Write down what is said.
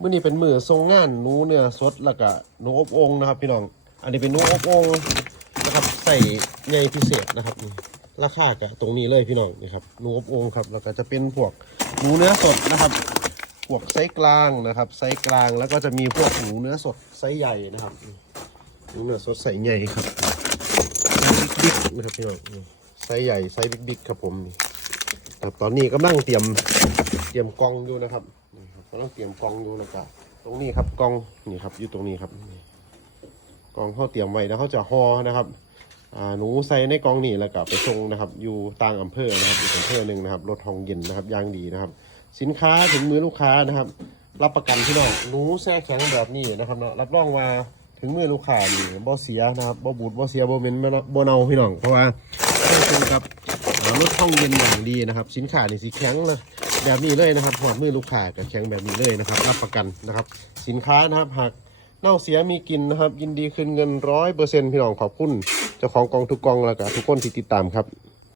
มื้อนี้เป็นมือทรงงานหนูเนื้อสดแล้วก็หนูอบองนะครับ พี่น้อง อันนี้เป็นหนูอบองนะครับ ใส่ใยพิเศษนะครับนี่ราคาก็ตรงนี้เลยพี่น้องนี่ครับหนูอบองครับ แล้วก็จะเป็นพวกหนูเนื้อสดนะครับ พวกไซส์กลางนะครับไซส์กลางแล้วก็จะมีพวกหมูเนื้อสดไซส์ใหญ่นะครับหมูเนื้อสดไซส์ใหญ่ครับไซส์บิ๊กนะครับพี่น้องไซส์ใหญ่ไซส์บิ๊กๆครับผมนี่ครับตอนนี้กำลังเตรียมเตรียมกองอยู่นะครับ กำลังเตรียมกองอยู่แล้วก็ตรงนี้ครับกองนี่ครับอยู่ตรงนี้ครับกองเขาเตรียมไว้แล้วเขาจะห่อนะครับอ่าหนูใส่ในกองนี่แล้วก็ไปส่งนะครับ อยู่ต่างอำเภอนะครับอีกอำเภอหนึ่งนะครับรถทองเย็นนะครับย่างดีนะครับ สินค้าถึงมือลูกค้านะครับ รับประกันพี่น้องหนูแช่แข็งแบบนี้นะครับเนาะรับรองว่าถึงมือลูกค้านี่บ่เสียนะครับบ่บูดบ่เสียบ่เหม็นบ่เน่าพี่น้องเพราะว่า ต้องเป็นกับเอ่อรถห้องเย็นอย่างดีนะครับ สินค้านี่สีแข็งนะแบบนี้เลยนะครับหอดมือลูกค้ากับแข็งแบบนี้เลยนะครับ รับประกันนะครับ สินค้านะครับหากเน่าเสียมีกินนะครับ ยินดีคืนเงินร้อยเปอร์เซ็นต์พี่น้องขอบคุณเจ้าของกองทุกกองแล้วก็ทุกคนที่ติดตามครับ